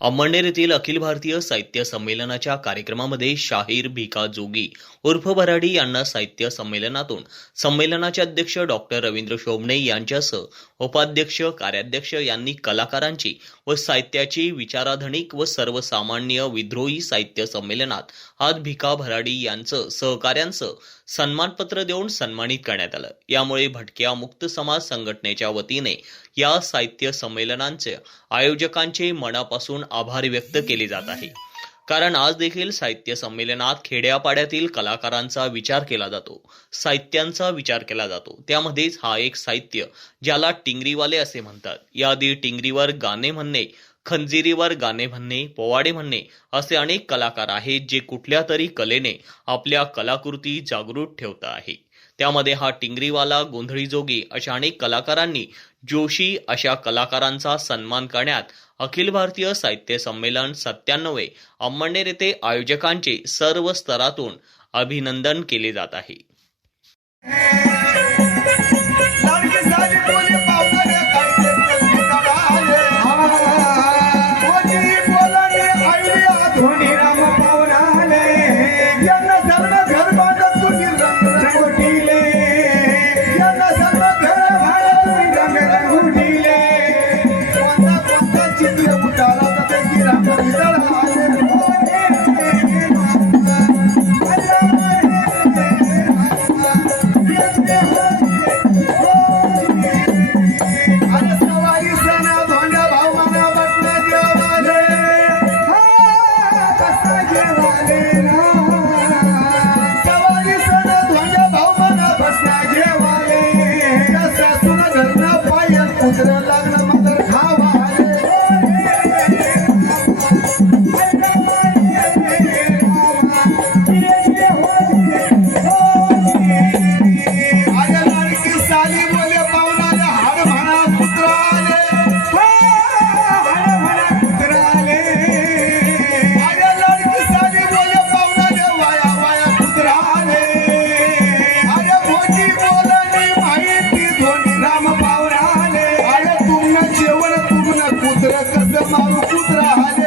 अंमळनेर येथील अखिल भारतीय साहित्य संमेलनाच्या कार्यक्रमामध्ये शाहीर भिका जोगी उर्फ भराडी यांना साहित्य संमेलनातून संमेलनाचे अध्यक्ष डॉक्टर रवींद्र शोभणे यांच्यासह उपाध्यक्ष कार्याध्यक्ष यांनी कलाकारांची व साहित्याची विचाराधनिक व सर्वसामान्य विद्रोही साहित्य संमेलनात आज भिका भराडी यांचं सहकाऱ्यांचं सन्मानपत्र देऊन सन्मानित करण्यात आलं. यामुळे भटक्या मुक्त समाज संघटनेच्या वतीने या साहित्य संमेलनांचे आयोजकांचे मनापासून आभार व्यक्त केले जात आहे. कारण आज देखील साहित्य संमेलनात खेड्यापाड्यातील कलाकारांचा विचार केला जातो. साहित्यांचा विचार केला जातो. त्यामध्येच हा एक साहित्य ज्याला टिंगरीवाले असे म्हणतात. याआधी टिंगरीवर गाणे म्हणणे खंजिरीवर गाणे म्हणणे पोवाडे म्हणणे असे अनेक कलाकार आहेत जे कुठल्या तरी कलेने आपल्या कलाकृती जागृत ठेवत आहे त्यामध्ये हा टिंगरीवाला गोंधळी जोगी अशा अनेक कलाकारांनी जोशी अशा कलाकारांचा सन्मान करण्यात अखिल भारतीय साहित्य संमेलन सत्त्याण्णवे अंमळनेर येथे आयोजकांचे सर्व स्तरातून अभिनंदन केले जात आहे. सासरा